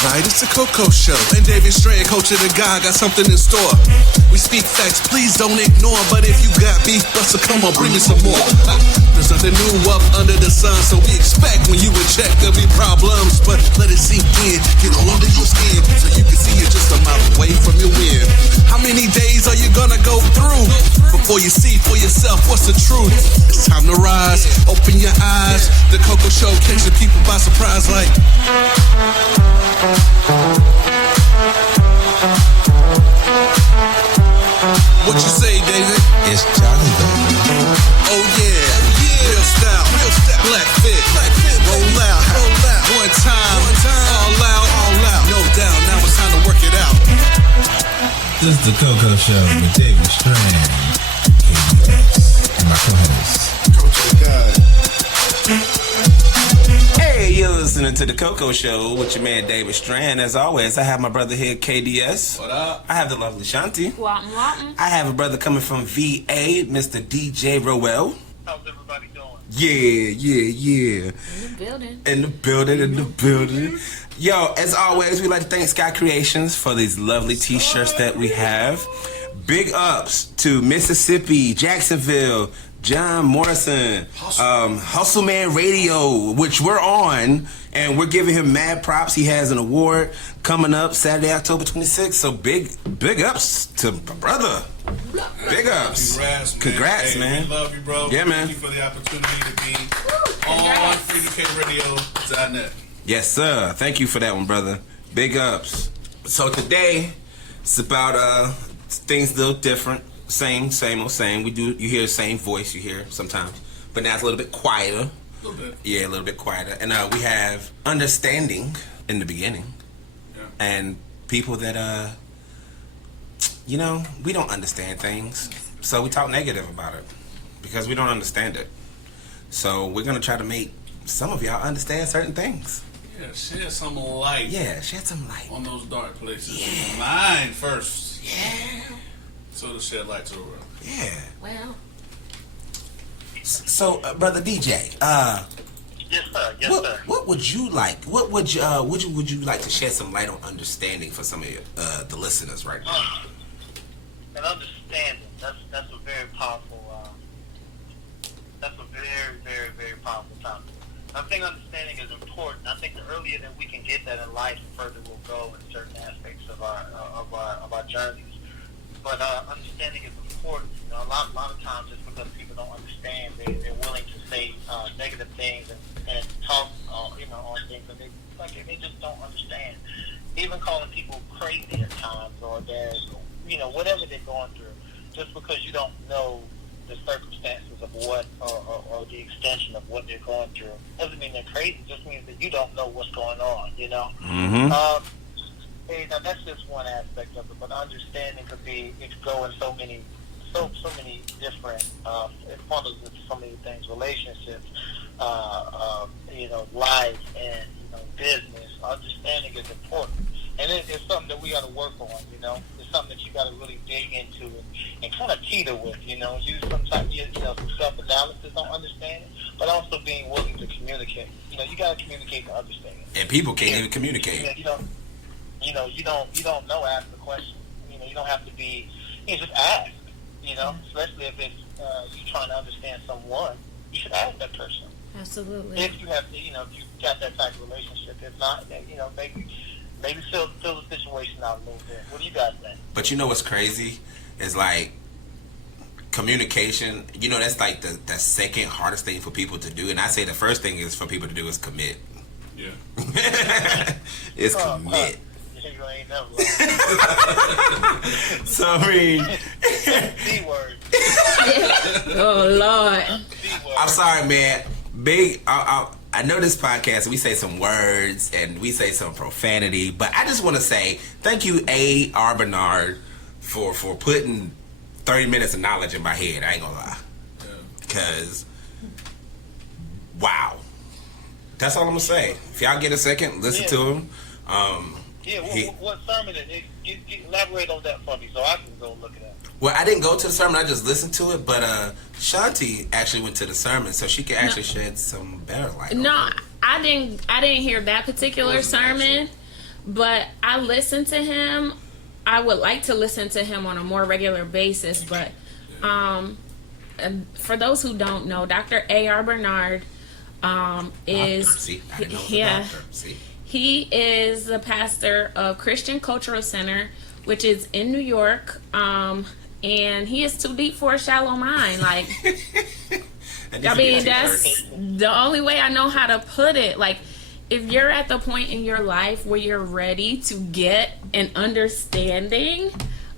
Alright, it's the Coco Show, and David Stray, coach of the guy, got something in store. We speak facts, please don't ignore, but if you got beef, Buster, come on, bring me some more. There's nothing new up under the sun, so we expect when you in check there'll be problems, but let it sink in, get all under your skin, so you can see it just a mile away from your win. How many days are you gonna go through before you see for yourself what's the truth? It's time to rise, open your eyes. The Coco Show catching people by surprise like. What you say, David? It's Johnny, baby. Oh yeah, real style, black fit, roll out, one time, all out, no doubt. Now it's time to work it out. This is the Coco Show with David Strand, KBS, and my co-host, Coach God. Hey, you're listening to the Coco Show with your man David Strand. As always, I have my brother here, KDS. What up? I have the lovely Shanti. Welcome. I have a brother coming from VA, Mr. DJ Roel. How's everybody doing? Yeah. In the building. Yo, as always, we like to thank Sky Creations for these lovely t-shirts that we have. Big ups to Mississippi, Jacksonville, John Morrison, Hustle Man Radio, which we're on, and we're giving him mad props. He has an award coming up Saturday, October 26th. So big ups to my brother. Big ups. Congrats, man. We love you, bro. Yeah, man. Thank you for the opportunity to be on FreedomKRadio.net. Yes, sir. Thank you for that one, brother. Big ups. So today, it's about things a little different. Same old same. You hear the same voice you hear sometimes, but now it's a little bit quieter. A little bit. Yeah, a little bit quieter. And we have understanding in the beginning, and people that we don't understand things, so we talk negative about it because we don't understand it. So we're gonna try to make some of y'all understand certain things. Yeah, shed some light. Yeah, shed some light on those dark places. Yeah. Mine first. Yeah. So to shed light to the world. Yeah. Well. So, brother DJ, Yes, sir. Yes, sir. what would you like? What would you like to shed some light on understanding for some of the listeners right now? And understanding. That's a very powerful. That's a very, very, very powerful topic. I think understanding is important. I think the earlier that we can get that in life, the further we'll go in certain aspects of our journeys. But understanding is important. You know, a lot of times, just because people don't understand, they're willing to say negative things and talk, on things that they just don't understand. Even calling people crazy at times, or they're, whatever they're going through, just because you don't know the circumstances of what or the extension of what they're going through doesn't mean they're crazy. It just means that you don't know what's going on. Mm-hmm. Now that's just one aspect of it, but understanding could go in so many different it funnels into so many things, relationships, life, and business. Understanding is important, and it's something that we got to work on. It's something that you got to really dig into and kind of teeter with. Use sometimes some self-analysis on understanding, but also being willing to communicate. You got to communicate to understand. And people can't even communicate. You don't know, ask the question. You don't have to be, just ask, especially if it's, you trying to understand someone, you should ask that person. Absolutely. If you have, if you've got that type of relationship. If not, then, maybe fill the situation out a little bit. What do you guys think? But what's crazy is like communication, that's like the second hardest thing for people to do. And I say the first thing is for people to do is commit. Yeah. It's commit. You ain't never So I mean, D word. Oh Lord. I'm sorry, man. I know this podcast, we say some words and we say some profanity, but I just want to say thank you, A.R. Bernard, for putting 30 minutes of knowledge in my head. I ain't gonna lie. Because, wow. That's all I'm gonna say. If y'all get a second, listen to him. What sermon is it? You elaborate on that for me so I can go look it up. Well, I didn't go to the sermon, I just listened to it, but Shanti actually went to the sermon, so she could actually shed some better light on it. I didn't hear that particular sermon, But I listen to him. I would like to listen to him on a more regular basis, but for those who don't know, Dr. A.R. Bernard is he is the pastor of Christian Cultural Center, which is in New York, and he is too deep for a shallow mind. Like, I mean, that's the only way I know how to put it. Like, if you're at the point in your life where you're ready to get an understanding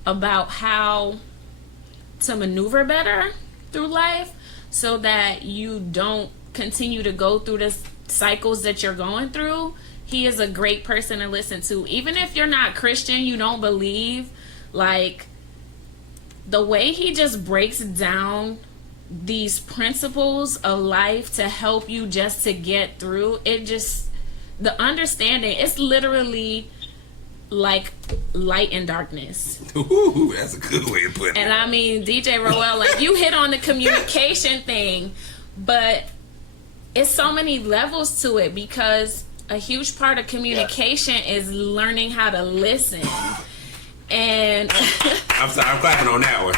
about how to maneuver better through life so that you don't continue to go through the cycles that you're going through, he is a great person to listen to. Even if you're not Christian, you don't believe, like, the way he just breaks down these principles of life to help you just to get through it, just the understanding, it's literally like light and darkness. Ooh, that's a good way to put it. And I mean, DJ Roel, like, you hit on the communication thing, but it's so many levels to it, because a huge part of communication is learning how to listen. And I'm sorry, I'm clapping on that one.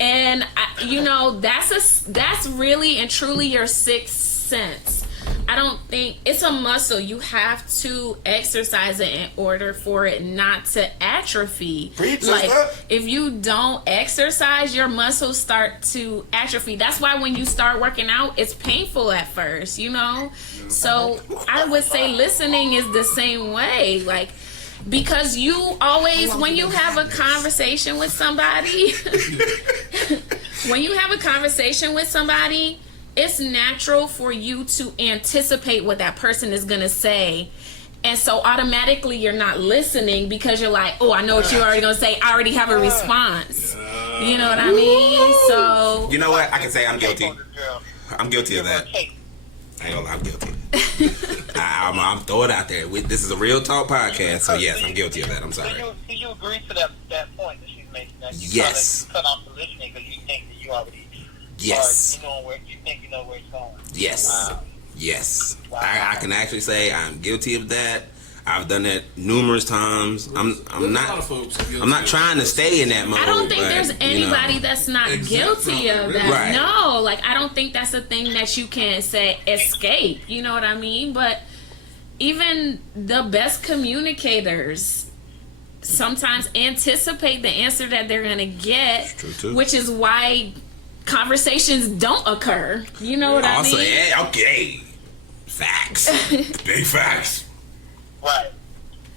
And you know, that's really and truly your sixth sense. I don't think it's a muscle. You have to exercise it in order for it not to atrophy. Like, if you don't exercise, your muscles start to atrophy. That's why when you start working out, it's painful at first, you know? So I would say listening is the same way. Like, because you always, when you have a conversation with somebody, it's natural for you to anticipate what that person is going to say. And so automatically you're not listening because you're like, oh, I know what you're already going to say. I already have a response. You know what I mean? So, you know what? I can say I'm guilty. I'm guilty of that. I'm guilty. I'm throwing it out there. This is a real talk podcast, so yes, I'm guilty of that. I'm sorry. Do you agree to that point that she's making? That you yes. cut off the listening because you think that you already. Yes. You think you know where it's going. Yes. Wow. Yes. Wow. I can actually say I'm guilty of that. I've done that numerous times. I'm not trying to stay in that mode. I don't think there's anybody that's not guilty of that. Right. No, like, I don't think that's a thing that you can say escape. You know what I mean? But even the best communicators sometimes anticipate the answer that they're going to get, which is why conversations don't occur. You know what I mean? Yeah, okay. Facts. Big facts. Right.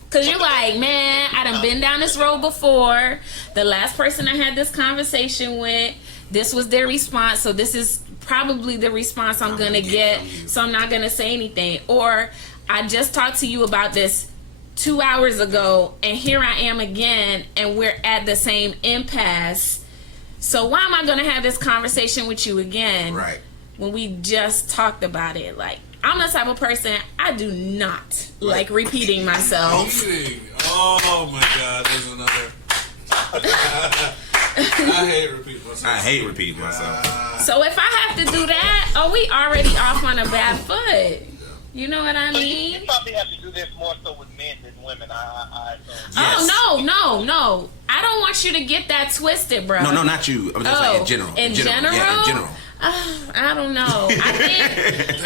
Because you're like, man, I done been down this road before. The last person I had this conversation with, this was their response, so this is probably the response I'm going to get, so I'm not going to say anything. Or, I just talked to you about this 2 hours ago, and here I am again, and we're at the same impasse. So why am I going to have this conversation with you again? Right. When we just talked about it? Like, I'm the type of person, I do not like repeating myself. Oh my God, there's another. I hate repeating myself. So if I have to do that, we already off on a bad foot. You know what I mean? You probably have to do this more so with men than women. Yes. Oh, no. I don't want you to get that twisted, bro. No, not you. I'm just saying in general. In general? Yeah, in general. I don't know. There's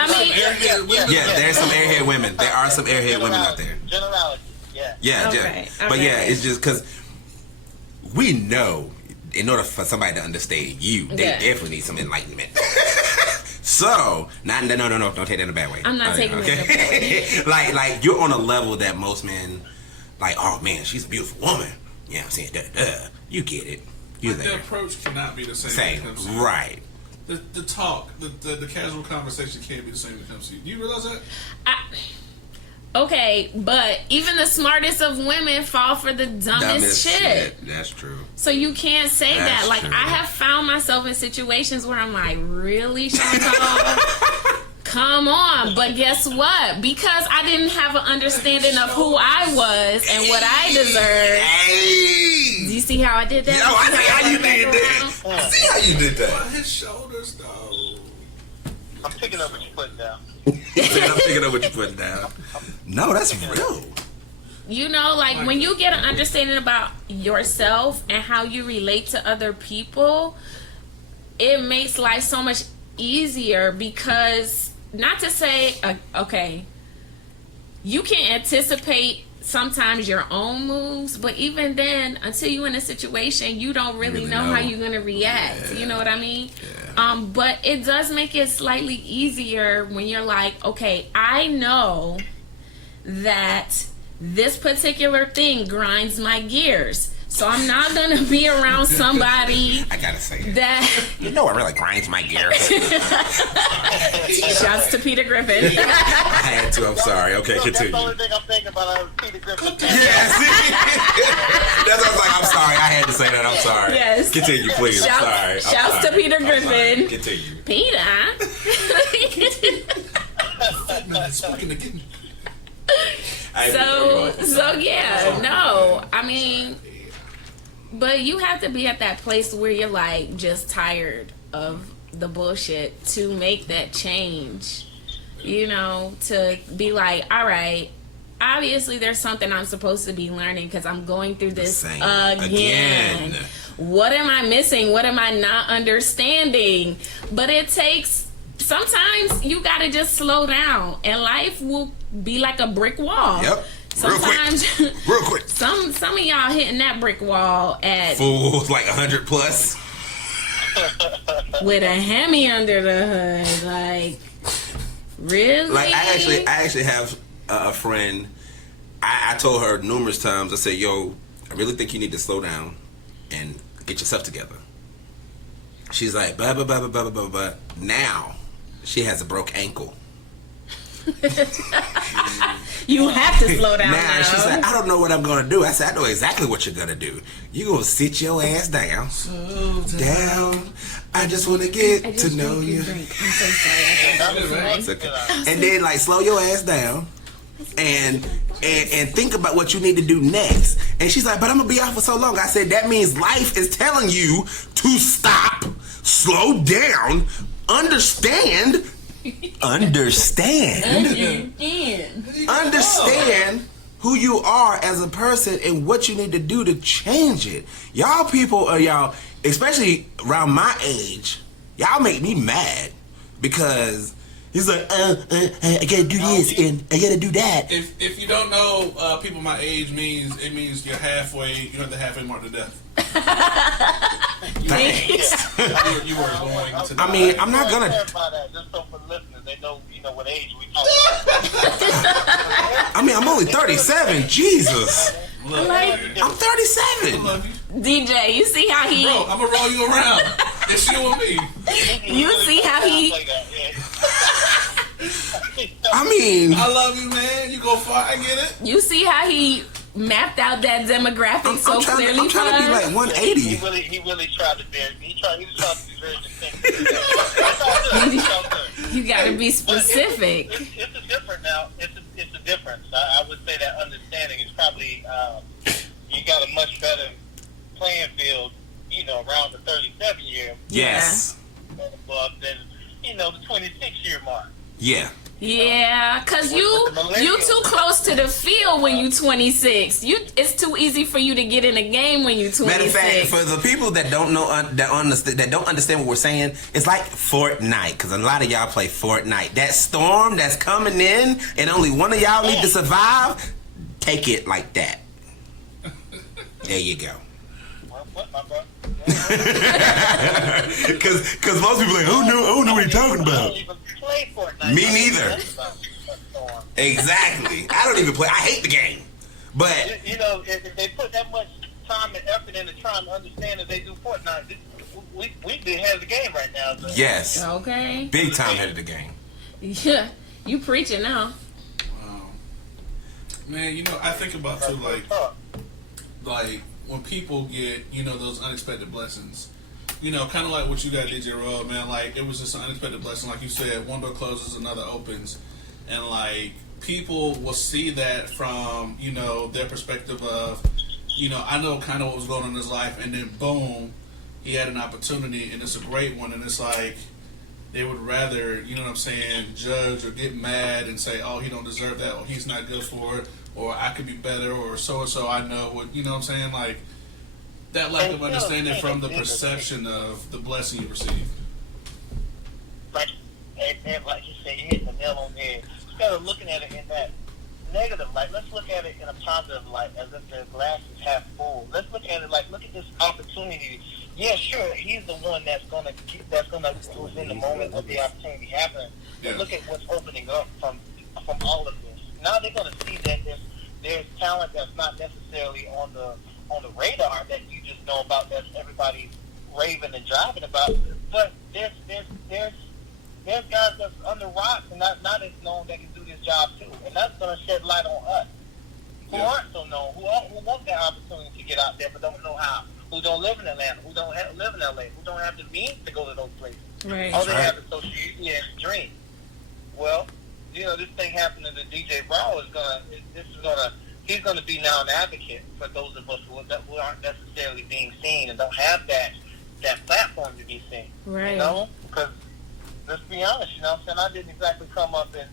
some airhead women. There are some airhead women out there. Generality, yeah. Yeah, okay. But yeah, it's just because we know in order for somebody to understand you, they definitely need some enlightenment. So, no, don't take that in a bad way. I'm not taking it in a bad way. like you're on a level that most men, like, oh man, she's a beautiful woman. Yeah, I'm saying, you get it. You're there. The approach cannot be the same. Right. The talk, the casual conversation can't be the same when it comes to you. Do you realize that? Okay, but even the smartest of women fall for the dumbest shit. That's true. So you can't say that. Like, true. I have found myself in situations where I'm like, really, Chantal? Come on. But guess what? Because I didn't have an understanding of who I was and what I deserved. Hey! Do you see how I did that? I see how you did that. I see how you did that. Well, his shoulders, though. I'm picking up what you're putting down. I'm picking up what you're putting down. No, that's real. You know, like when you get an understanding about yourself and how you relate to other people, it makes life so much easier because, not to say, okay, you can anticipate sometimes your own moves, but even then, until you're in a situation, you don't really know how you're going to react. Yeah. You know what I mean? Yeah. But it does make it slightly easier when you're like, okay, I know that this particular thing grinds my gears. So I'm not going to be around somebody I gotta say that... You know it really grinds my gears. Shouts to Peter Griffin. I had to, I'm sorry. Okay, continue. That's the only thing I'm thinking about Peter Griffin. Yes. That's what I was like, I'm sorry. I had to say that. I'm sorry. Yes. Continue, please. I'm sorry. Shouts to Peter Griffin. Continue. Peter. So yeah, no. I mean... But you have to be at that place where you're like just tired of the bullshit to make that change. You know, to be like, all right, obviously there's something I'm supposed to be learning because I'm going through this again. What am I missing? What am I not understanding? But it takes, sometimes you got to just slow down and life will be like a brick wall. Yep. Sometimes, real quick. Some of y'all hitting that brick wall at fools like 100 plus with a Hemi under the hood. Like, really? Like I actually have a friend. I told her numerous times. I said, "Yo, I really think you need to slow down and get yourself together." She's like, "Blah blah blah blah blah blah blah." Now she has a broke ankle. You have to slow down now. She's like, I don't know what I'm gonna do. I said, I know exactly what you're gonna do. You're gonna sit your ass down. Down. I just wanna get to know you. I'm so sorry. It's okay. And then like slow your ass down and think about what you need to do next. And she's like, but I'm gonna be out for so long. I said, that means life is telling you to stop, slow down, understand who you are as a person and what you need to do to change it. Y'all people are especially around my age, y'all make me mad because he's like, I gotta do this and I gotta do that. If you don't know, people my age means you're halfway. You're at the halfway mark to death. Thanks. You were going to. I mean, I'm not gonna. Clarify that just so for the listeners, they know what age we talking about. I mean, I'm only 37. Jesus. Look, I'm 37. I love you. DJ, you see how he... Bro, I'm gonna roll you around. It's you and me. You see how he... I mean... I love you, man. You go far. I get it. You see how he mapped out that demographic clearly. I'm trying to be like 180. He really tried to be. He was trying to be very distinct. You got to be specific. It's a different now. It's a difference. I would say that understanding is probably you got a much better playing field. Around the 37 year. Yes. Than the 26-year mark. Yeah. Yeah, cause you too close to the field when you 26. It's too easy for you to get in the game when you 26. Matter of fact, for the people that don't know that don't understand what we're saying, it's like Fortnite. Because a lot of y'all play Fortnite. That storm that's coming in, and only one of y'all need to survive. Take it like that. There you go. What, my brother? Because most people are like, I don't know what you're talking about. I don't even play Fortnite. Me neither. Exactly. I don't even play. I hate the game. But if they put that much time and effort into trying to understand that they do Fortnite, we be ahead of the game right now. So. Yes. Okay. Big time ahead of the game. Yeah. You preaching now. Wow. Man, I think about too, like when people get, those unexpected blessings, kind of like what you got, DJ Roll, man, like, it was just an unexpected blessing. Like you said, one door closes, another opens. And, like, people will see that from, their perspective of, I know kind of what was going on in his life, and then, boom, he had an opportunity, and it's a great one. And it's like, they would rather, you know what I'm saying, judge or get mad and say, oh, he don't deserve that, or he's not good for it, or I could be better, or so-and-so I know what, you know what I'm saying? Like, that lack of understanding from the perception of the blessing you received. Like you said, you hit the nail on the head. Instead of looking at it in that negative light, let's look at it in a positive light, as if the glass is half full. Let's look at it like, look at this opportunity. Yeah, sure, he's the one who's in the moment of the opportunity happening. But look at what's opening up from all of this. Now they're going to see that there's talent that's not necessarily on the radar that you just know about, that everybody's raving and driving about. But there's guys that's under rocks and not as known that can do this job too, and that's going to shed light on us who aren't so known, who want that opportunity to get out there but don't know how, who don't live in Atlanta, who don't live in LA, who don't have the means to go to those places. Right. All they have is social media and dream. Well, you know, this thing happening to DJ Brown he's gonna be now an advocate for those of us who aren't necessarily being seen and don't have that platform to be seen. Right. You know, because let's be honest, you know what I'm saying, I didn't exactly come up and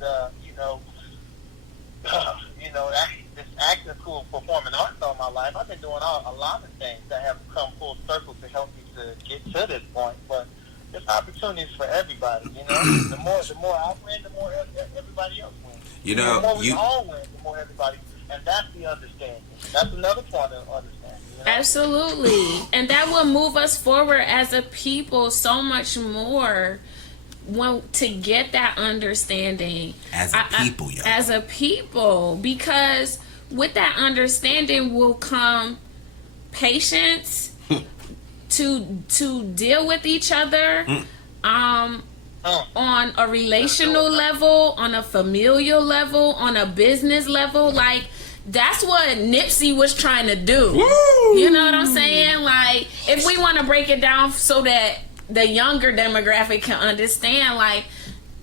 this acting, cool, performing arts all my life. I've been doing a lot of things that have come full circle to help me to get to this point. But there's opportunities for everybody. You know, the more I win, the more everybody else wins. You know, the more we all win, the more everybody. And that's the understanding. That's another part of understanding. You know? Absolutely, and that will move us forward as a people so much more. To get that understanding as a people, as a people, because with that understanding will come patience to deal with each other on a relational level, on a familial level, on a business level. Like, that's what Nipsey was trying to do. Woo! You know what I'm saying? Like, if we want to break it down so that the younger demographic can understand, like,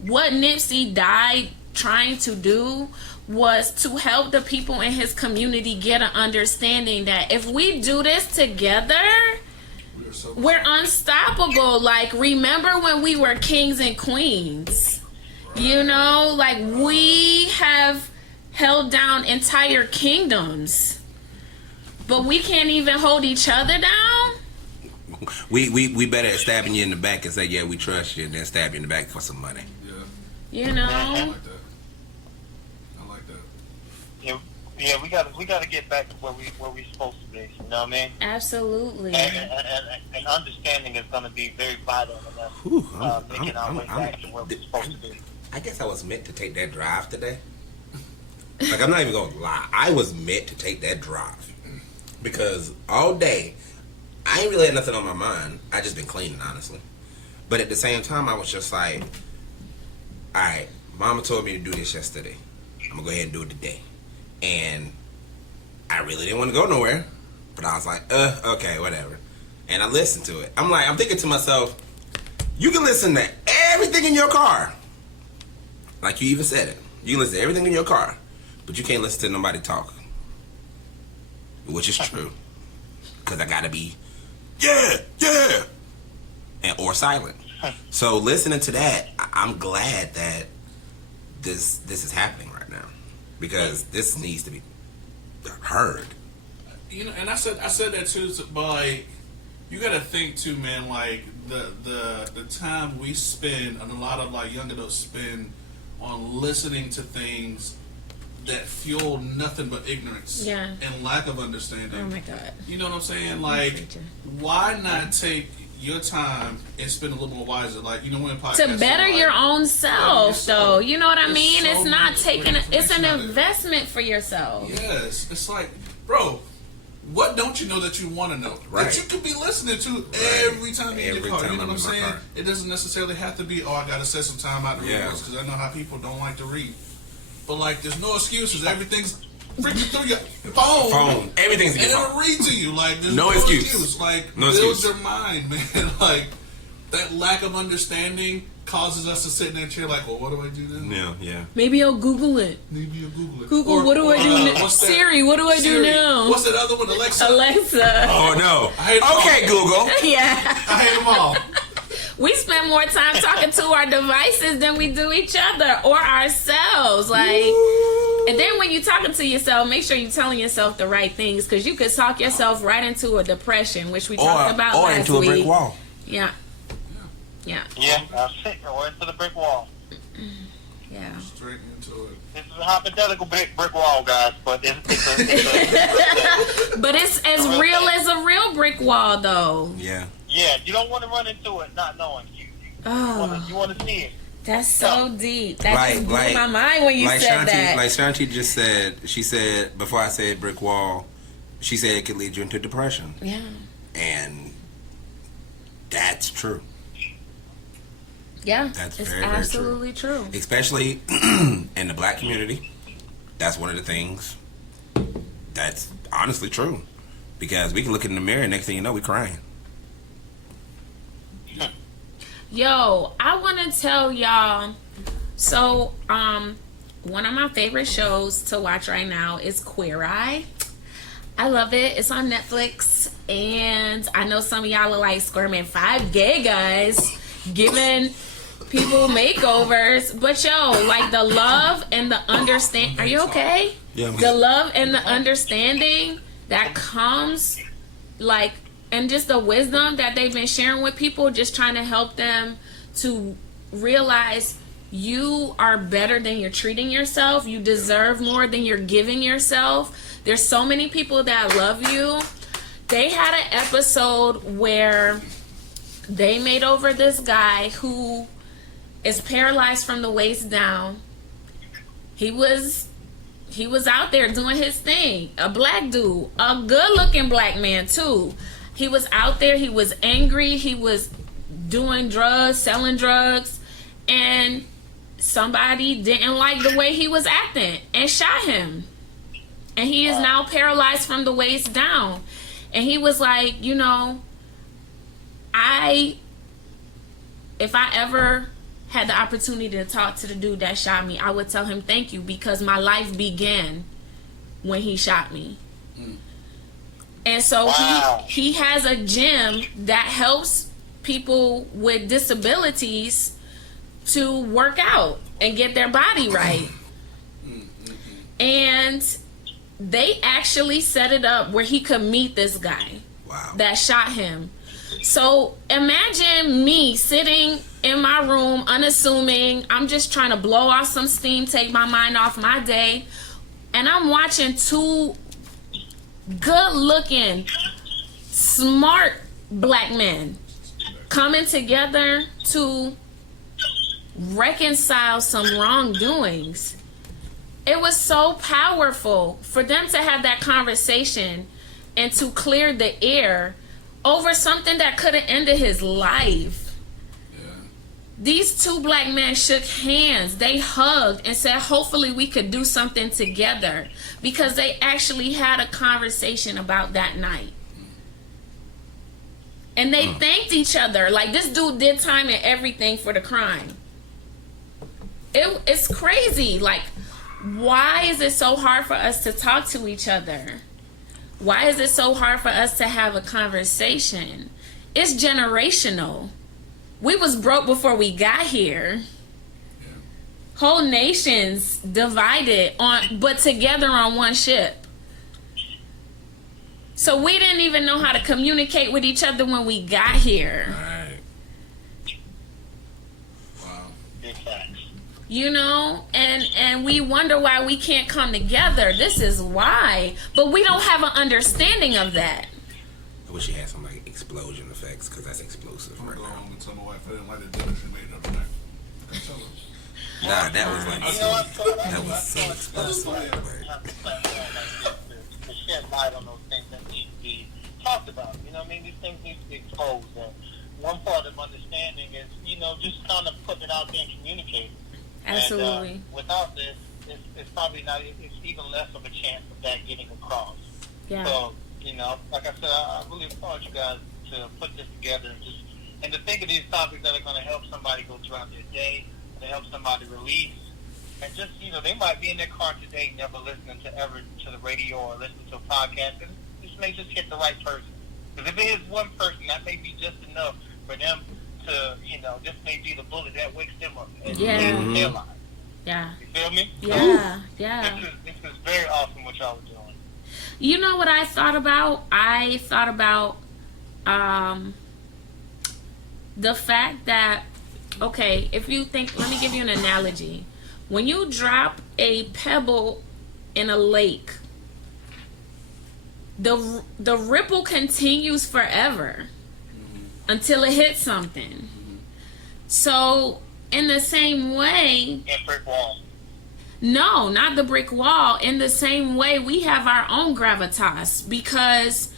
what Nipsey died trying to do was to help the people in his community get an understanding that if we do this together, we're unstoppable. Like, remember when we were kings and queens? You know, like, we have held down entire kingdoms, but we can't even hold each other down. We better at stabbing you in the back and say, yeah, we trust you, than stab you in the back for some money. Yeah. You know? I like that. Yeah, we gotta get back to where we're supposed to be. You know what I mean? Absolutely. And understanding is gonna be very vital in us making our way back to where we're supposed to be. I guess I was meant to take that drive today. Like, I'm not even gonna lie. I was meant to take that drive because all day I ain't really had nothing on my mind. I just been cleaning, honestly. But at the same time, I was just like, all right, Mama told me to do this yesterday. I'm gonna go ahead and do it today. And I really didn't want to go nowhere, but I was like, okay, whatever. And I listened to it. I'm thinking to myself, you can listen to everything in your car. Like you even said it. You can listen to everything in your car, but you can't listen to nobody talk. Which is true. Because I gotta be, yeah, and or silent. So listening to that, I'm glad that this is happening right now, because this needs to be heard. You know, and I said that too, but like, you gotta think too, man. Like the time we spend, and a lot of like young adults spend on listening to things that fuel nothing but ignorance and lack of understanding. Oh my God. You know what I'm saying? Like, why not take your time and spend a little more wiser? Like, you know, when podcasts to better your own self, though. You know what I mean? So it's not taking. It's an investment for yourself. Yes, it's like, bro, what don't you know that you want to know? Right. That you could be listening to every time you're in your car. You know what I'm saying? It doesn't necessarily have to be, I got to set some time out to read books, because I know how people don't like to read. But like, there's no excuses. Everything's freaking through your phone. Everything's in your phone. And it'll read to you. Like, there's no excuse. Like, no build excuse. your mind, man. Like, that lack of understanding causes us to sit in that chair like, well, what do I do then? Yeah. Maybe I'll Google it. Google, what do I do now? Siri, what do I do now? What's that other one? Alexa. Oh, no. Okay, Google. Yeah. I hate them all. We spend more time talking to our devices than we do each other or ourselves. Like, and then when you're talking to yourself, make sure you're telling yourself the right things, because you could talk yourself right into a depression, which we talked about last week. Or into a brick wall. Yeah. Yeah. Yeah, or into the brick wall. Yeah. Straight into it. This is a hypothetical brick wall, guys, but it's but it's as real as a real brick wall, though. Yeah. Yeah, you don't want to run into it not knowing. You want to see it. That's so deep. That just blew my mind when you said that. Like Shanti just said, she said, before I said brick wall, she said it could lead you into depression. Yeah. And that's true. Yeah, that's it's very, absolutely very true. Especially in the black community. That's one of the things that's honestly true. Because we can look in the mirror and next thing you know, we're crying. Yo, I want to tell y'all. So, one of my favorite shows to watch right now is Queer Eye. I love it. It's on Netflix. And I know some of y'all are like squirming, 5 gay guys giving people makeovers. But yo, like the love and the understand. Are you okay? Yeah. The love and the understanding that comes, like, and just the wisdom that they've been sharing with people, just trying to help them to realize you are better than you're treating yourself. You deserve more than you're giving yourself. There's so many people that love you. They had an episode where they made over this guy who is paralyzed from the waist down. He was out there doing his thing. A black dude, a good-looking black man too. He was out there. He was angry. He was doing drugs, selling drugs, and somebody didn't like the way he was acting and shot him. And he is now paralyzed from the waist down. And he was like, you know, if I ever had the opportunity to talk to the dude that shot me, I would tell him thank you, because my life began when he shot me. And so he has a gym that helps people with disabilities to work out and get their body right. And they actually set it up where he could meet this guy that shot him. So imagine me sitting in my room, unassuming. I'm just trying to blow off some steam, take my mind off my day. And I'm watching 2 good-looking, smart black men coming together to reconcile some wrongdoings. It was so powerful for them to have that conversation and to clear the air over something that could have ended his life. Yeah. These 2 black men shook hands. They hugged and said, hopefully we could do something together, because they actually had a conversation about that night. And they thanked each other. Like, this dude did time and everything for the crime. It's crazy. Like, why is it so hard for us to talk to each other? Why is it so hard for us to have a conversation? It's generational. We was broke before we got here. Yeah. Whole nations divided but together on one ship. So we didn't even know how to communicate with each other when we got here. Right. Wow. Big facts. You know, and we wonder why we can't come together. This is why. But we don't have an understanding of that. I wish you had some like explosion effects, because that's explosive right now. And tell my wife I didn't like the dinner she made up tonight. Nah, that was like so explosive. To shed light on those things that need to be talked about. You know what I mean? These things need to be exposed. And one part of understanding is, you know, just kind of putting it out there and communicating. Absolutely. And without this, it's probably not. It's even less of a chance of that getting across. Yeah. So, you know, like I said, I really applaud you guys to put this together and to think of these topics that are going to help somebody go throughout their day, to help somebody release, and just, you know, they might be in their car today, never listening to the radio or listening to a podcast, and this may just hit the right person. Because if it is one person, that may be just enough for them to, this may be the bullet that wakes them up and Yeah. saves their lives. Yeah. You feel me? Yeah. So, Yeah. This is very awesome what y'all are doing. You know what I thought about? I thought about the fact that, okay, if you think, let me give you an analogy. When you drop a pebble in a lake, the ripple continues forever until it hits something. So in the same way, And brick wall. no, not the brick wall. In the same way, we have our own gravitas, because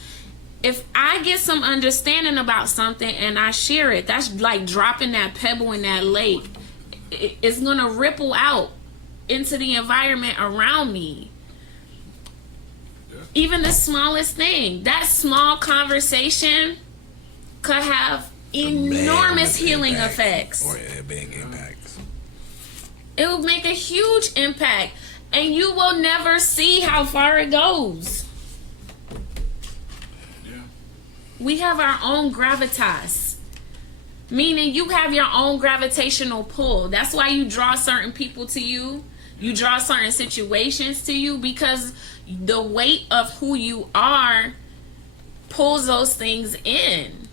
if I get some understanding about something and I share it, that's like dropping that pebble in that lake. It's going to ripple out into the environment around me. Yeah. Even the smallest thing, that small conversation could have enormous healing effects. Or big impacts. It will make a huge impact, and you will never see how far it goes. Yeah. We have our own gravitas, meaning you have your own gravitational pull. That's why you draw certain people to you. You draw certain situations to you, because the weight of who you are pulls those things in.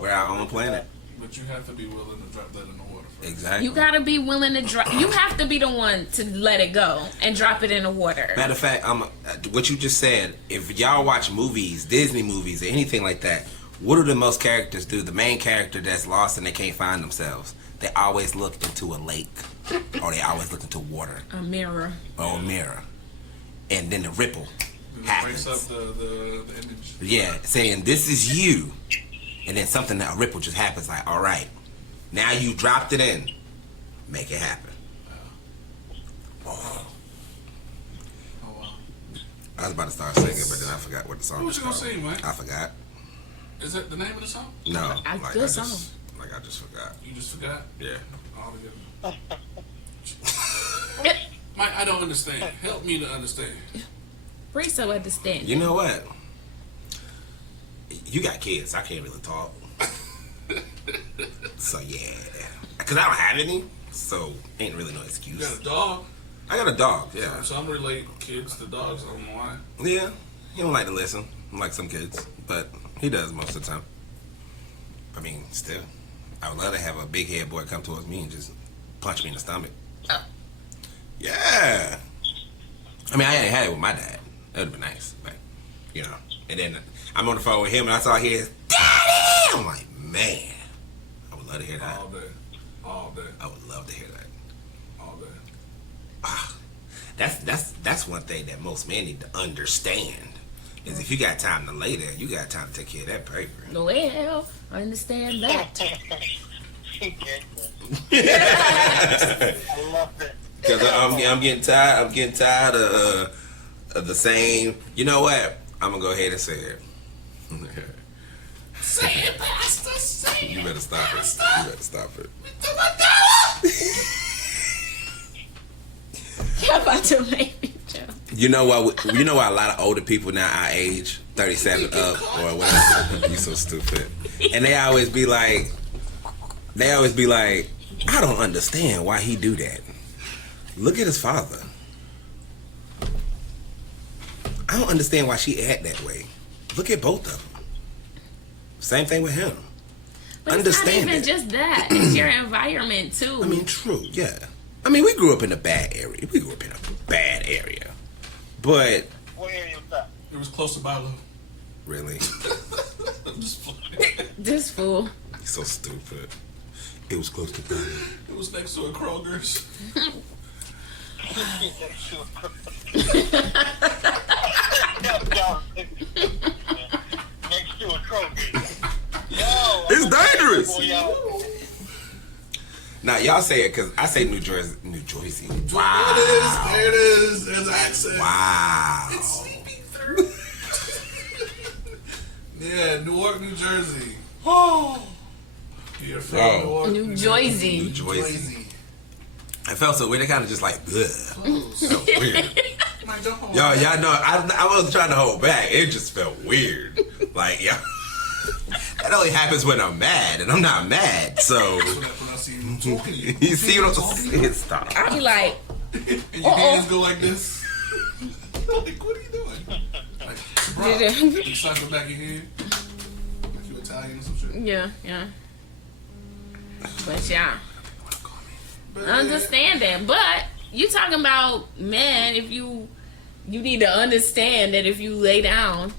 We're our own planet. But you have to be willing to drop that in the water first. Exactly. You gotta be willing to drop. You have to be the one to let it go and drop it in the water. Matter of fact, what you just said, if y'all watch movies, Disney movies, or anything like that, what do the most characters do? The main character that's lost and they can't find themselves, they always look into a lake, or they always look into water, A mirror. or a mirror, and then the ripple It happens. breaks up the image. Yeah, saying this is you, and then something, a ripple just happens. Like, all right, now you dropped it in, make it happen. Oh. Oh wow. I was about to start singing, but then I forgot what the song What was you gonna called. sing, man? I forgot. Is that the name of the song? No, A like good I song. just, like I just forgot. You just forgot? Yeah. All together. Mike, I don't understand. Help me to understand. Bring some understanding. You know what? You got kids. I can't really talk. So yeah, because I don't have any, so ain't really no You excuse. got a dog, I got a dog. Yeah. so I'm relating kids to dogs. I don't know why. Yeah. He don't like to listen, like some kids, but he does most of the time. I mean, still, I would love to have a big head boy come towards me and just punch me in the stomach. Yeah. I mean, I ain't had it with my dad. That would have been nice, but And then I'm on the phone with him, and I saw his daddy. I'm like, man, I would love to hear that. All day. All day. I would love to hear that. All day. That's one thing that most men need to understand. Is if you got time to lay there, you got time to take care of that paper. Well, I understand that. I love it. Because I'm getting tired. I'm getting tired of the same. You know what? I'm gonna go ahead and say it. Say it, Pastor. Say You it. better stop it. You better stop it. You're about to make me joke. You know why? You know why a lot of older people now our age, 37 up or whatever. You so stupid. And they always be like, I don't understand why he do that. Look at his father. I don't understand why she act that way. Look at both of them. Same thing with him. But Understand it's not even it. just that. It's your environment too. I mean, true, yeah. I mean, we grew up in a bad area. But, What area was that? It was close to Bilo. really, I'm just playing. This fool. you're so stupid. It was close to dying. It was next to a Kroger's. Next to a Kroger. It's dangerous. Boy, y'all. Now, y'all say it because I say New Jersey. New Jersey. There it Wow. is. There it is. There's an accent. Wow. It's sleeping through. Yeah, Newark, New Jersey. Oh. You're from Oh. Newark, New New Jersey. Jersey. I felt so weird. They kind of just like, ugh. Felt weird. Mike, don't hold Y'all back. know, I wasn't trying to hold back. It just felt weird. Like, yeah. That only happens when I'm mad, and I'm not mad. So When I see you talking, you see what I'm saying? Stop. I'll be like, and your hands go like this. You're like, what are you doing? Like, bro, you slap the back of your head. Like you Italian or some shit. yeah. But yeah, understanding. But you talking about men? If you need to understand that if you lay down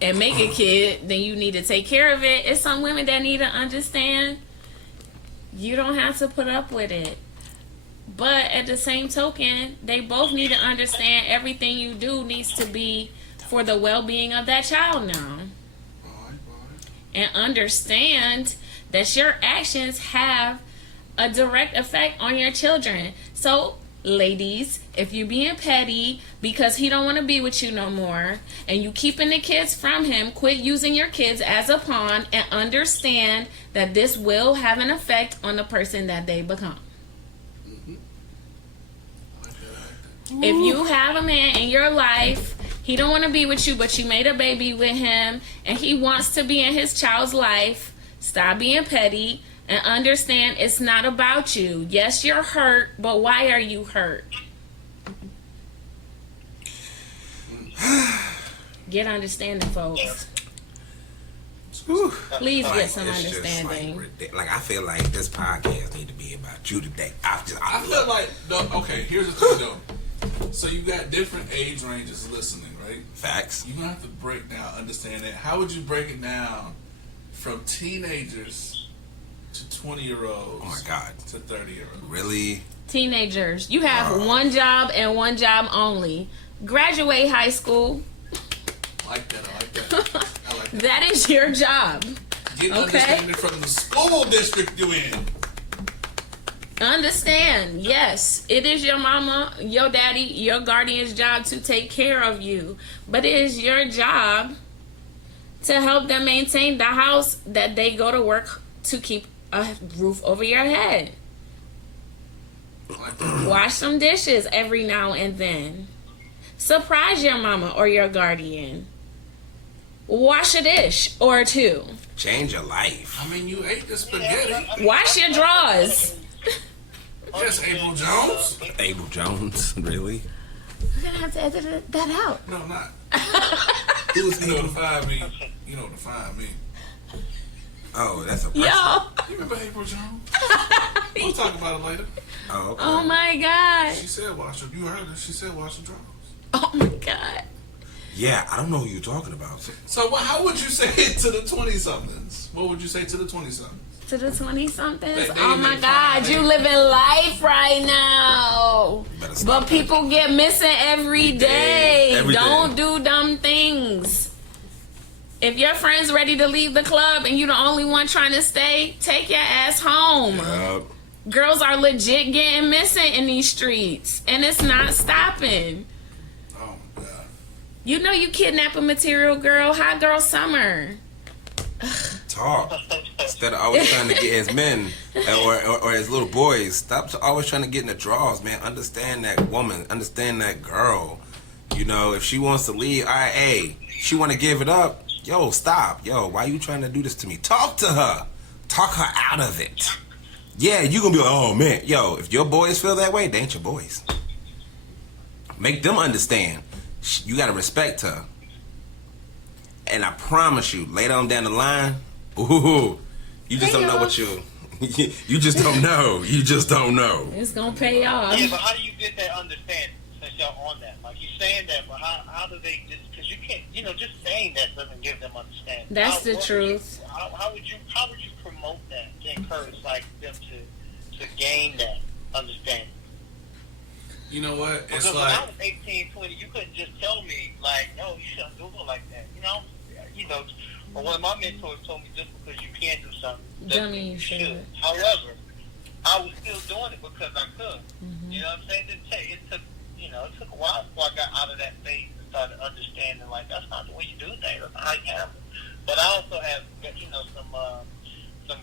and make a kid, then you need to take care of it. It's some women that need to understand you don't have to put up with it. But at the same token, they both need to understand everything you do needs to be for the well-being of that child now. And understand that your actions have a direct effect on your children. So, ladies, if you being petty because he don't want to be with you no more and you keeping the kids from him, quit using your kids as a pawn and understand that this will have an effect on the person that they become. If you have a man in your life, he don't want to be with you, but you made a baby with him and he wants to be in his child's life, stop being petty and understand it's not about you. Yes, you're hurt, but why are you hurt? Get understanding, folks. Please get some understanding. Like I feel like this podcast need to be about you today. I feel like okay. Here's the thing though. So you got different age ranges listening, right? Facts. You have to break down, understand that. How would you break it down from teenagers to 20-year-olds? Oh my God. To 30-year-olds. Really? Teenagers, you have one job and one job only. Graduate high school. I like that. I like that. That is your job. Get understanding from the school district you're in. Understand, yes, it is your mama, your daddy, your guardian's job to take care of you. But it is your job to help them maintain the house that they go to work to keep a roof over your head. Wash some dishes every now and then. Surprise your mama or your guardian. Wash a dish or two. Change your life. I mean, you ate the spaghetti. Wash your drawers. Yes, April Jones. April Jones, really? We're gonna have to edit that out. No, not. Who's notified me? You know what to find me. Oh, that's a person. Yo. You remember April Jones? We'll talk about it later. Oh, okay. Oh my God. She said wash her. You heard her. She said wash her drawers. Oh my God. Yeah, I don't know who you're talking about. So how would you say it to the 20-somethings? What would you say to the 20-somethings? To the 20-somethings? They Oh my make God, fun. you living life right now. Better stop But people get missing every day. Every day. Don't do dumb things. If your friend's ready to leave the club and you the only one trying to stay, take your ass home. Yup. Girls are legit getting missing in these streets, and it's not stopping. Oh my God. You know you kidnapping material, girl. Hot girl summer. Talk. Instead of always trying to get as men or as little boys, stop always trying to get in the draws, man. Understand that woman. Understand that girl. You know, if she wants to leave, all right, hey, she want to give it up. Yo, stop. Yo, why you trying to do this to me? Talk to her. Talk her out of it. Yeah, you gonna be like, oh man. Yo, if your boys feel that way, they ain't your boys. Make them understand. You gotta respect her. And I promise you, later on down the line, ooh, you just don't know what you just don't know. You just don't know. It's gonna pay off. Yeah, but how do you get that understanding since y'all on that? Like you're saying that, but how do they just? Because you can't, just saying that doesn't give them understanding. That's the truth. How would you promote that to encourage like them to gain that understanding? You know what? It's Because like when I was 18, 20, you couldn't just tell me like, no, you shouldn't do it like that. Or one of my mentors told me just because you can do something doesn't Dummy, mean you you should. should. However, I was still doing it because I could. Mm-hmm. You know what I'm saying? It took a while before I got out of that phase and started understanding like that's not the way you do things. That's not how you handle it. But I also have some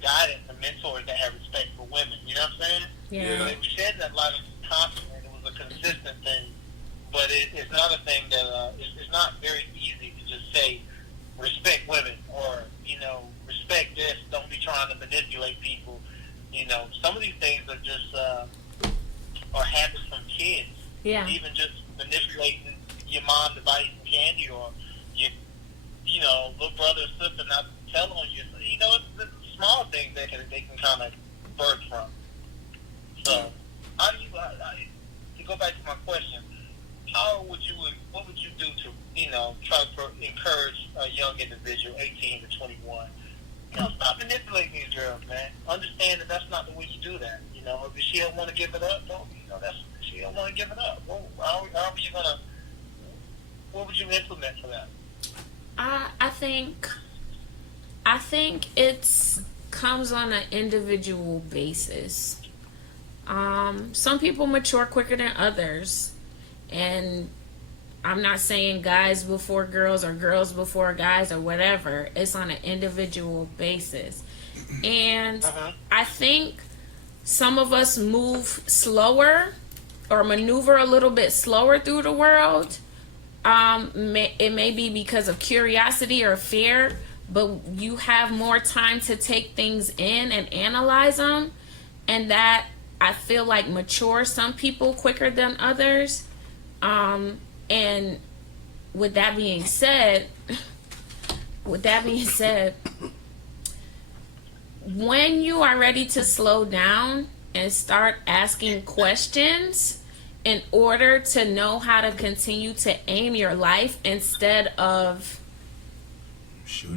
guidance and mentors that have respect for women. You know what I'm saying? Yeah. We said that a lot of constantly. It was a consistent thing, but it's not a thing that it's not very easy to just say respect women manipulate people. You know, some of these things are just are habits from kids. Yeah. Even just manipulating your mom to buy you some candy, or you know, little brother or sister not telling on you. So, you know, it's small things that they can kind of birth from. So, how do you? To go back to my question, what would you do to, you know, try to encourage a young individual, 18 to 21? You know, stop manipulating these girls, man. Understand that that's not the way you do that. You know, if she don't want to give it up, she don't want to give it up. Well, how are you gonna? What would you implement for that? I think it's comes on an individual basis. Some people mature quicker than others, and I'm not saying guys before girls or girls before guys or whatever. It's on an individual basis. And I think some of us move slower or maneuver a little bit slower through the world. It may be because of curiosity or fear, but you have more time to take things in and analyze them. And that, I feel like, matures some people quicker than others. And with that being said, when you are ready to slow down and start asking questions in order to know how to continue to aim your life instead of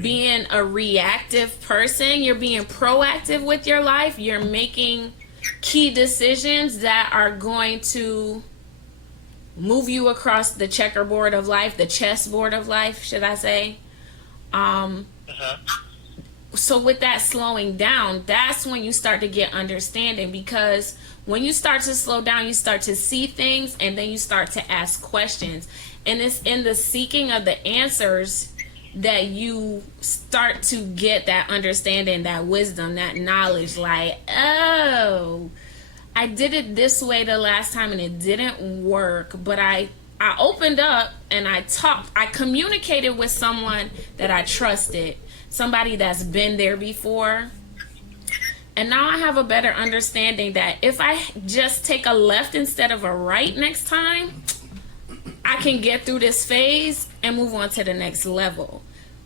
being a reactive person, you're being proactive with your life. You're making key decisions that are going to move you across the checkerboard of life, the chessboard of life, should I say. So with that slowing down, that's when you start to get understanding, because when you start to slow down, you start to see things, and then you start to ask questions. And it's in the seeking of the answers that you start to get that understanding, that wisdom, that knowledge, like, oh, I did it this way the last time and it didn't work, but I opened up and I talked. I communicated with someone that I trusted, somebody that's been there before. And now I have a better understanding that if I just take a left instead of a right next time, I can get through this phase and move on to the next level.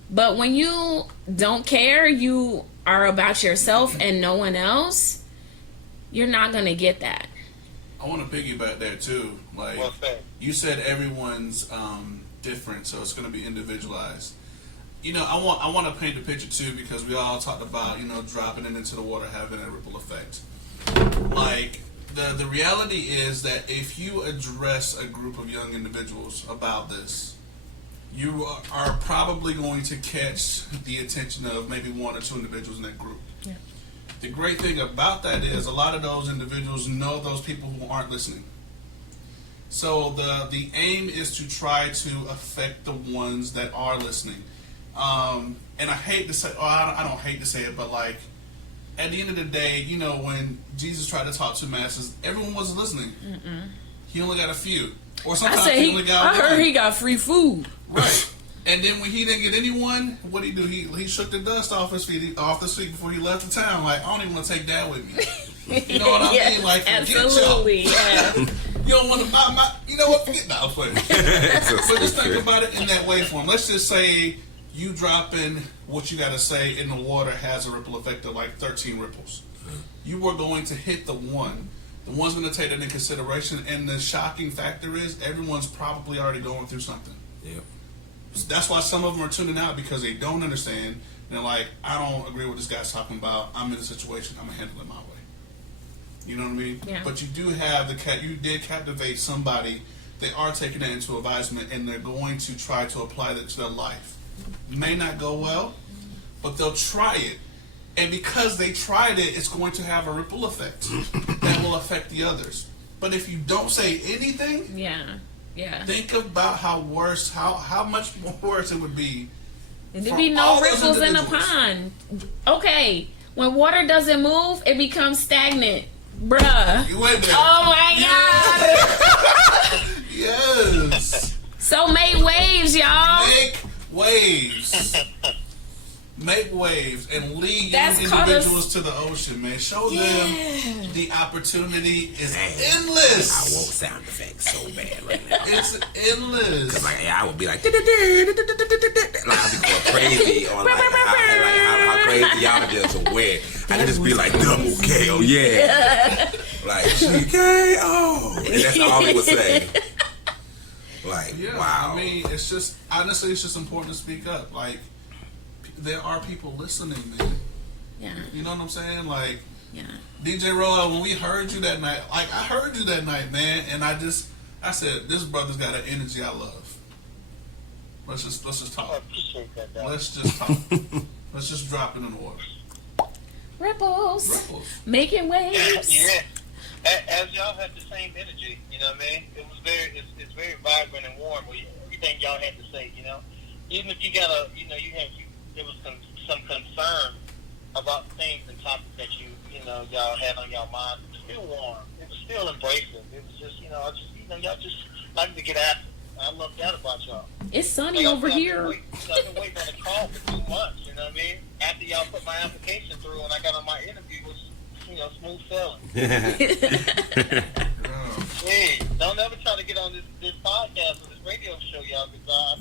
But when you don't care, you are about yourself and no one else, you're not going to get that. I want to piggyback there too. Like, you said everyone's different, so it's going to be individualized. You know, I want to paint the picture too, because we all talked about, you know, dropping it into the water having a ripple effect. Like, the reality is that if you address a group of young individuals about this, you are probably going to catch the attention of maybe one or two individuals in that group. Yeah. The great thing about that is a lot of those individuals know those people who aren't listening. So the aim is to try to affect the ones that are listening. And I hate to say, I don't hate to say it, but like, at the end of the day, you know, when Jesus tried to talk to masses, everyone wasn't listening. He only got a few. Or sometimes he only got one. I heard he got free food. Right. And then when he didn't get anyone, what did he do? He shook the dust off his feet, off the seat before he left the town. Like, I don't even want to take that with me. You know what I mean? Like, absolutely. Yeah. You don't want to buy my. You know what? Forget that. I'm playing. But just think about it in that waveform. Let's just say you dropping what you got to say in the water has a ripple effect of like 13 ripples. You were going to hit the one. The one's going to take that into consideration. And the shocking factor is everyone's probably already going through something. Yep. That's why some of them are tuning out, because they don't understand. They're like, I don't agree with this guy's talking about. I'm in a situation. I'm going to handle it my way. You know what I mean? Yeah. But you do have you did captivate somebody. They are taking that into advisement, and they're going to try to apply that to their life. May not go well, but they'll try it. And because they tried it, it's going to have a ripple effect that will affect the others. But if you don't say anything, think about how much more worse it would be. There'd be no ripples in the pond. Okay, when water doesn't move, it becomes stagnant. Bruh. You went there. Oh my God. Yes. So make waves, y'all. Make waves. make waves and lead That's young individuals to the ocean, man. Show them the opportunity is endless. I want sound effects so bad right now. It's endless. Cause like I would be like, I'll be going crazy on like how crazy y'all just aware. I could just be like double KO, yeah. Like KO, and that's all he would say. Like, wow. I mean, it's just honestly, it's just important to speak up. Like, there are people listening, man. Yeah. You know what I'm saying? Like, yeah. DJ Roll, when we heard you that night, like I heard you that night, man, and I said, this brother's got an energy I love. Let's just talk. I appreciate that, dog. Let's just talk. Let's just drop it in the water. Ripples. Ripples. Making waves. Yeah. As y'all had the same energy, you know what I mean? It was it's very vibrant and warm. Everything y'all had to say, you know. Even if you got there was some concern about things and topics that y'all had on y'all mind. It was still warm. It was still embracing. It was just, y'all just like to get after it. I love that about y'all. It's sunny over here. I've been waiting on a call for 2 months, you know what I mean? After y'all put my application through and I got on my interview, it was, smooth sailing. Hey, don't ever try to get on this podcast or this radio show, y'all, because,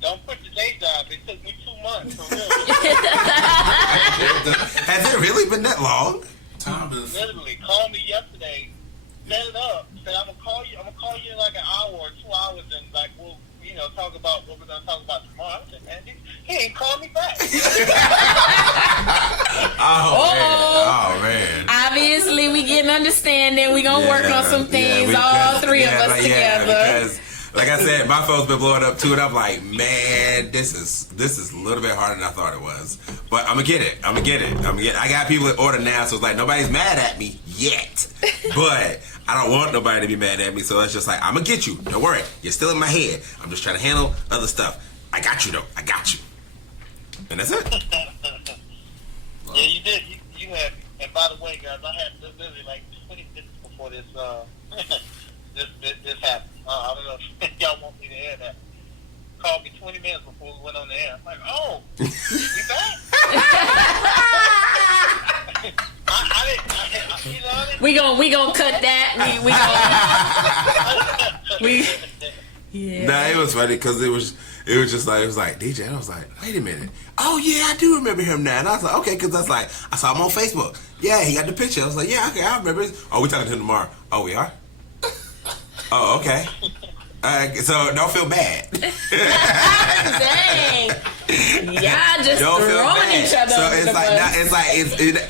don't quit the day job. It took me 2 months, for real. Has it really been that long? Time is Literally, called me yesterday, set it up, said, I'm gonna call you in like an hour or 2 hours, and like, we'll, talk about what we're gonna talk about tomorrow. I said, man, he ain't called me back. Oh man. Obviously, we getting understanding. We gonna work on some things, all three of us together. Because, like I said, my phone's been blowing up too, and I'm like, man, this is a little bit harder than I thought it was. But I'm gonna get it. I got people that order now, so it's like nobody's mad at me yet. But I don't want nobody to be mad at me, so it's just like, I'm gonna get you. Don't worry, you're still in my head. I'm just trying to handle other stuff. I got you though. I got you. And that's it. Yeah, you did. You had. And by the way, guys, I had literally like 20 minutes before this this happened. I don't know if y'all want me to hear that. Called me 20 minutes before we went on the air. I'm like, oh, you back? We gonna cut that. Nah, it was funny because it was just like, DJ, and I was like, wait a minute. Oh yeah, I do remember him now. And I was like, okay, because that's like, I saw him on Facebook. Yeah, he got the picture. I was like, yeah, okay, I remember it. Oh, we talking to him tomorrow. Oh, we are? Oh, okay. So don't feel bad. Dang. Y'all just Don't feel throwing bad. each other. So it's like,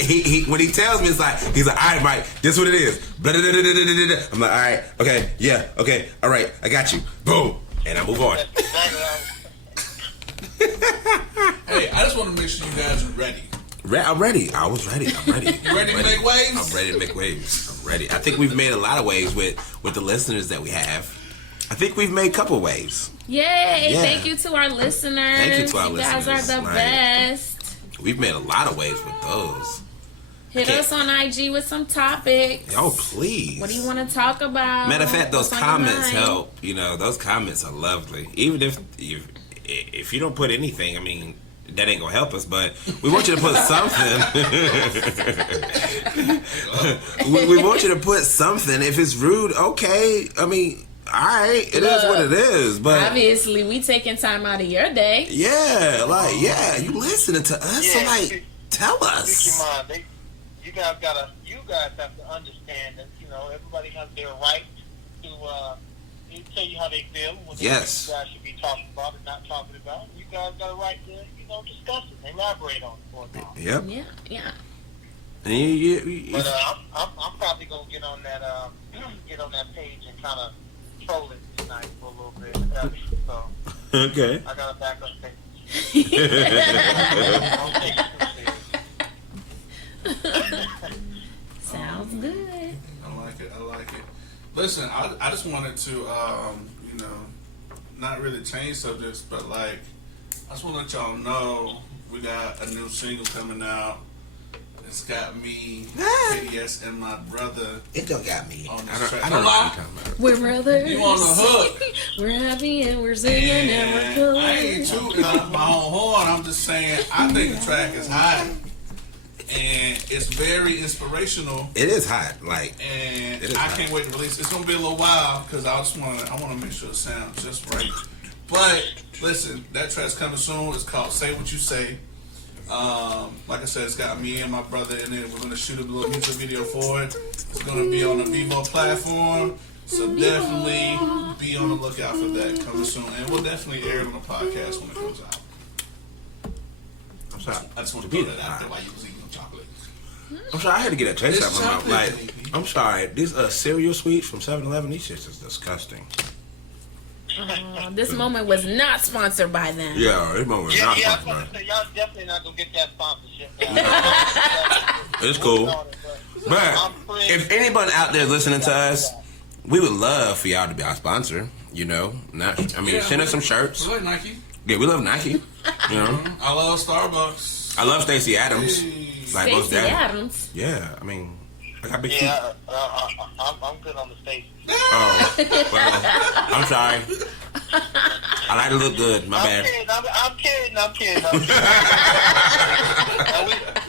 he when he tells me, he's like, all right, Mike, this is what it is. Blah, blah, blah, blah, blah, blah. I'm like, all right, okay, yeah, okay, all right, I got you. Boom. And I move on. Hey, I just want to make sure you guys are ready. I'm ready. I was ready. I'm ready. You ready to make waves? I'm ready to make waves. I'm ready. I think we've made a lot of waves with the listeners that we have. I think we've made a couple waves. Yay! Yeah. Thank you to our listeners. Thank you to our listeners. You guys are the best. We've made a lot of waves with those. Hit us on IG with some topics. Oh, please. What do you want to talk about? Matter of fact, those comments help. Those comments are lovely. Even if you don't put anything, I mean, that ain't gonna help us, but we want you to put something. we want you to put something. If it's rude, okay. I mean, all right, it is what it is. But obviously, we taking time out of your day. Yeah, you listening to us, so tell us. Keep in mind, you guys have to understand that everybody has their right to tell you how they feel. What you guys should be talking about and not talking about. You guys got a right to discuss it, elaborate on it for a while. Yep. Yeah. But I'm probably gonna get on that page and kind of troll it tonight for a little bit. So okay. I got a backup page. Sounds good. I like it. Listen, I just wanted to not really change subjects, but I just want to let y'all know we got a new single coming out. It's got me, KDS, and my brother. It don't got me. On I this don't track. know what you're talking about. We're brothers. You on the hook. We're happy and we're singing and we're cool. I ain't tooting out my own horn. I'm just saying, I think the track is hot. And it's very inspirational. It is hot. Like, and it is I hot. can't wait to release it. It's going to be a little while because I want to make sure it sounds just right. But, listen, that track's coming soon. It's called Say What You Say. Like I said, it's got me and my brother in it. We're going to shoot a little music video for it. It's going to be on the Vivo platform. So definitely be on the lookout for that coming soon. And we'll definitely air it on the podcast when it comes out. I'm sorry. I just want to put that out there while you was eating your chocolate. I'm sorry, I had to get a taste out It's of my mouth. chocolate, Like, baby. I'm sorry, these cereal sweets from 7-Eleven, these shits is disgusting. This moment was not sponsored by them. Yeah, this moment was Yeah, not I was fun, going man. to say, y'all definitely not going to get that sponsorship. It's cool. But if anyone out there listening to us, we would love for y'all to be our sponsor. You know, send us some shirts. We like Nike. Yeah, we love Nike. You know, I love Starbucks. I love Stacey Adams. Hey. Like most Stacey dads. Adams. Yeah, I mean, I got big feet. Yeah, I'm good on the stage. Oh, well, I'm sorry. I like to look good. My bad. I'm kidding.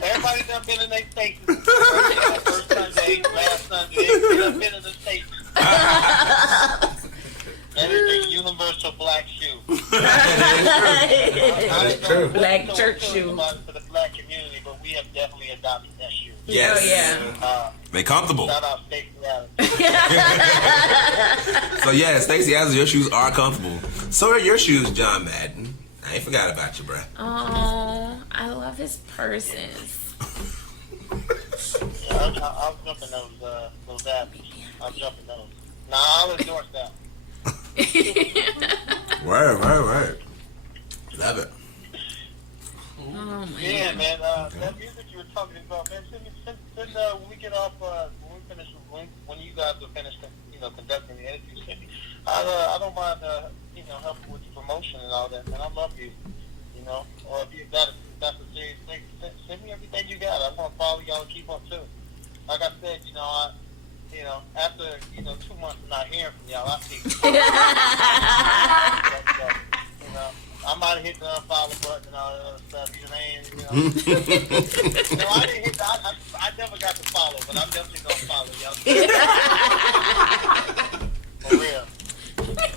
Everybody done been in their faces. First Sunday, last Sunday, they done been in the faces. That is a universal black shoe. Black church shoe. For the black community, but we have definitely adopted that shoe. Yes. Oh, yeah. They comfortable. Shout out Stacey Adams. So yeah, Stacey Adams, your shoes are comfortable. So are your shoes, John Madden. I ain't forgot about you, bruh. Oh, I love his purses. Yeah, I'll jump in those apps. I'll jump in those. Nah, I'll endorse that. Word. Love it. Oh my Yeah, God. man. That music you were talking about, man. Send when we get off, when you guys are finished, conducting the interview, send me. I don't mind, helping with the promotion and all that, man. I love you, Or if that's a serious thing, send me everything you got. I want to follow y'all and keep up too. Like I said, after 2 months of not hearing from y'all, I think. I might have hit the unfollow button and all that other stuff. I didn't hit. I never got to follow, but I'm definitely gonna follow y'all. For real.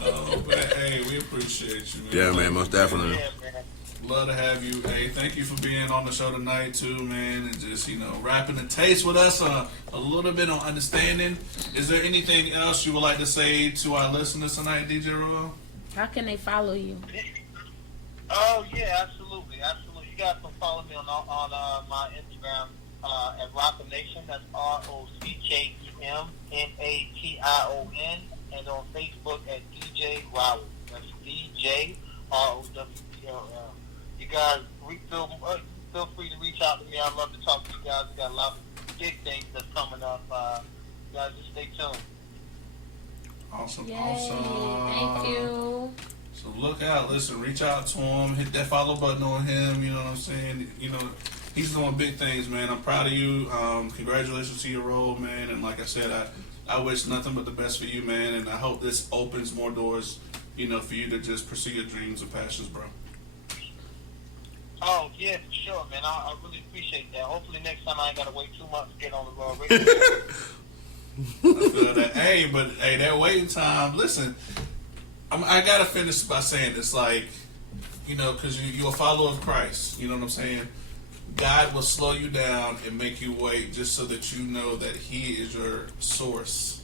Oh, but hey, we appreciate you, man. Yeah, man, most definitely. Yeah, man. Love to have you. Hey, thank you for being on the show tonight too, man, and just rapping the taste with us a little bit on understanding. Is there anything else you would like to say to our listeners tonight, DJ Royal? How can they follow you? Oh yeah, absolutely. You guys can follow me on my Instagram at Rockham Nation. That's ROCKEMNATION, and on Facebook at DJ Rowell. That's DJROWELL. You guys feel free to reach out to me. I'd love to talk to you guys. We got a lot of big things that's coming up. You guys just stay tuned. Awesome. Yay. Awesome. Thank you. So look out, listen, reach out to him, hit that follow button on him, you know what I'm saying? He's doing big things, man. I'm proud of you. Congratulations to your role, man. And like I said, I wish nothing but the best for you, man. And I hope this opens more doors, for you to just pursue your dreams and passions, bro. Oh, yeah, for sure, man. I really appreciate that. Hopefully next time I ain't got to wait 2 months to get on the radio. I feel that. Hey, that waiting time, listen, I got to finish by saying this, because you're a follower of Christ, you know what I'm saying? God will slow you down and make you wait just so that you know that He is your source.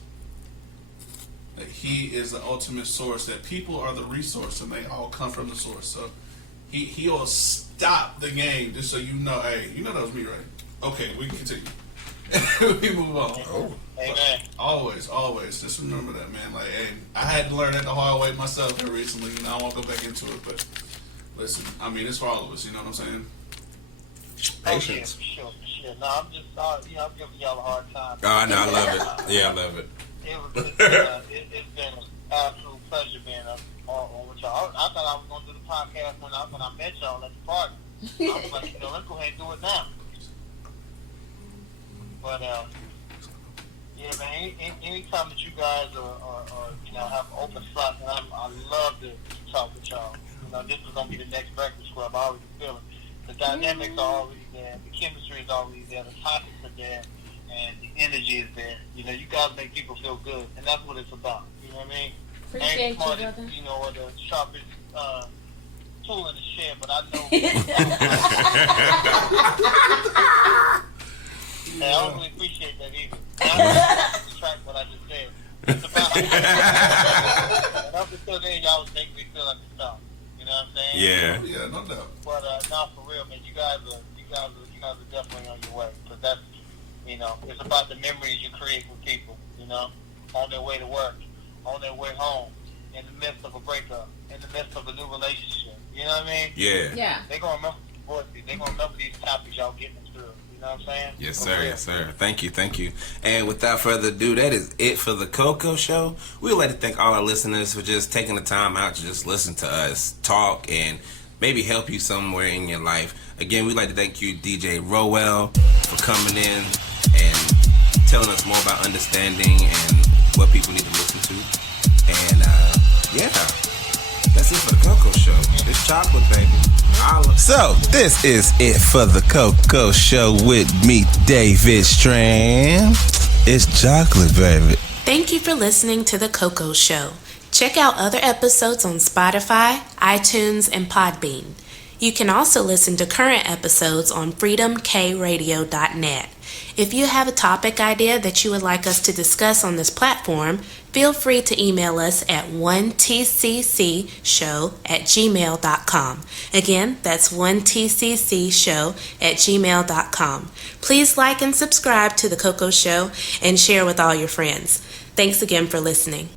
That He is the ultimate source, that people are the resource and they all come from the source. So He'll stop the game just so you know, hey, that was me, right? Okay, we can continue. We move on. Oh. Amen. Always. Just remember that, man. I had to learn that the hard way myself here recently. I won't go back into it, but listen, it's for all of us. You know what I'm saying? Patience. Oh, yeah, for sure. No, I'm just, I'm giving y'all a hard time. Oh, I know, I love it. Yeah, I love it. It's been an absolute pleasure being on with y'all. I thought I was going to do the podcast when I met y'all at the party. I was like, let's go ahead and do it now. But yeah, man. Anytime that you guys are have an open slot, and I love to talk with y'all. This is gonna be the next Breakfast Club. I already feel it. The dynamics are already there. The chemistry is already there. The topics are there, and the energy is there. You guys make people feel good, and that's what it's about. You know what I mean? Appreciate you, brother. Or the sharpest tool in the shed, but I know. I don't really appreciate that either. I don't retract what I just said. It's about and up until then, y'all would make me feel like a star. You know what I'm saying? Yeah. Yeah, no doubt. But not for real, man. You guys are definitely on your way. Because that's, it's about the memories you create with people. On their way to work, on their way home, in the midst of a breakup, in the midst of a new relationship. You know what I mean? Yeah. Yeah. They're gonna remember these voices. They're gonna remember these topics y'all getting us through. You know what I'm saying? Yes, sir. Yes, sir. Thank you. And without further ado, that is it for the Coco Show. We would like to thank all our listeners for just taking the time out to just listen to us talk and maybe help you somewhere in your life. Again, we'd like to thank you, DJ Rowell, for coming in and telling us more about understanding and what people need to listen to. And yeah, that's it for the Coco Show. It's chocolate, baby. So, this is it for the Coco Show with me, David Strand. It's chocolate, baby. Thank you for listening to The Coco Show. Check out other episodes on Spotify, iTunes, and Podbean. You can also listen to current episodes on freedomkradio.net. If you have a topic idea that you would like us to discuss on this platform, feel free to email us at 1tccshow@gmail.com. Again, that's 1tccshow@gmail.com. Please like and subscribe to The Coco Show and share with all your friends. Thanks again for listening.